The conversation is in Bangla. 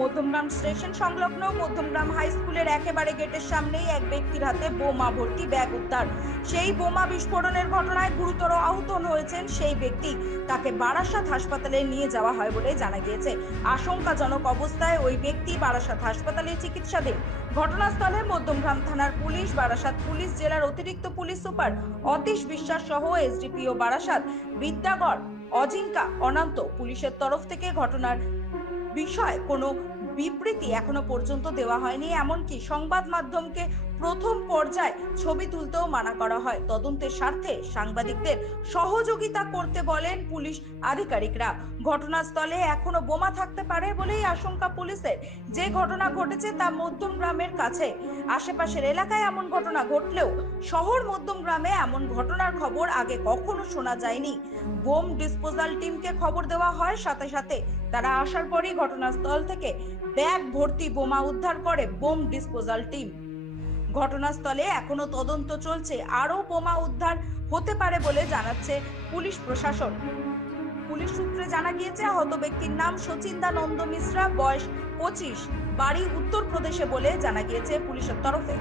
মধ্যমগ্রাম স্টেশন সংলগ্ন মধ্যমগ্রাম হাই স্কুলের একেবারে গেটের সামনেই এক ব্যক্তির হাতে বোমা ভর্তি ব্যাগ উদ্ধার। সেই বোমা বিস্ফোরণের ঘটনায় গুরুতর আহত হয়েছেন সেই ব্যক্তি। তাকে বারাসাত হাসপাতালে নিয়ে যাওয়া হয় বলে জানা গিয়েছে। আশঙ্কাজনক অবস্থায় ওই ব্যক্তি বারাসাত হাসপাতালে চিকিৎসাধীন। ঘটনাস্থলে মধ্যমগ্রাম থানার পুলিশ, বারাসাত পুলিশ, জেলার অতিরিক্ত পুলিশ সুপার অতীশ বিশ্বাস সহ এসডিপিও বারাসাত, বিদ্যাগড়, অজিঙ্কা অনন্ত পুলিশের তরফ থেকে ঘটনার বিষয়ে কোনো বিবৃতি এখনও পর্যন্ত দেওয়া হয়নি এমনকি সংবাদ মাধ্যমকে প্রথম পর্যায়ে ছবি তুলতেও মানা করা হয়। তদন্তের স্বার্থে সাংবাদিকদের সহযোগিতা করতে বলেন পুলিশ আধিকারিকরা। ঘটনাস্থলে এখনও বোমা থাকতে পারে বলেই আশঙ্কা পুলিশের। যে ঘটনা ঘটেছে তা মধ্যম গ্রামের কাছে। আশেপাশের এলাকায় এমন ঘটনা ঘটলেও শহর মধ্যম গ্রামে এমন ঘটনার খবর আগে কখনো শোনা যায়নি। বোম ডিসপোজাল টিমকে খবর দেওয়া হয়, সাথে সাথে তারা আসার পরই ঘটনাস্থল থেকে ব্যাগ ভর্তি বোমা উদ্ধার করে বোম ডিসপোজাল টিম। ঘটনাস্থলে এখনও তদন্ত চলছে। আরও বোমা উদ্ধার হতে পারে বলে জানাচ্ছে পুলিশ প্রশাসন। পুলিশ সূত্রে জানা গিয়েছে, আহত ব্যক্তির নাম সচিন্দানন্দ মিশ্রা, বয়স পঁচিশ, বাড়ি উত্তরপ্রদেশে বলে জানা গিয়েছে পুলিশের তরফে।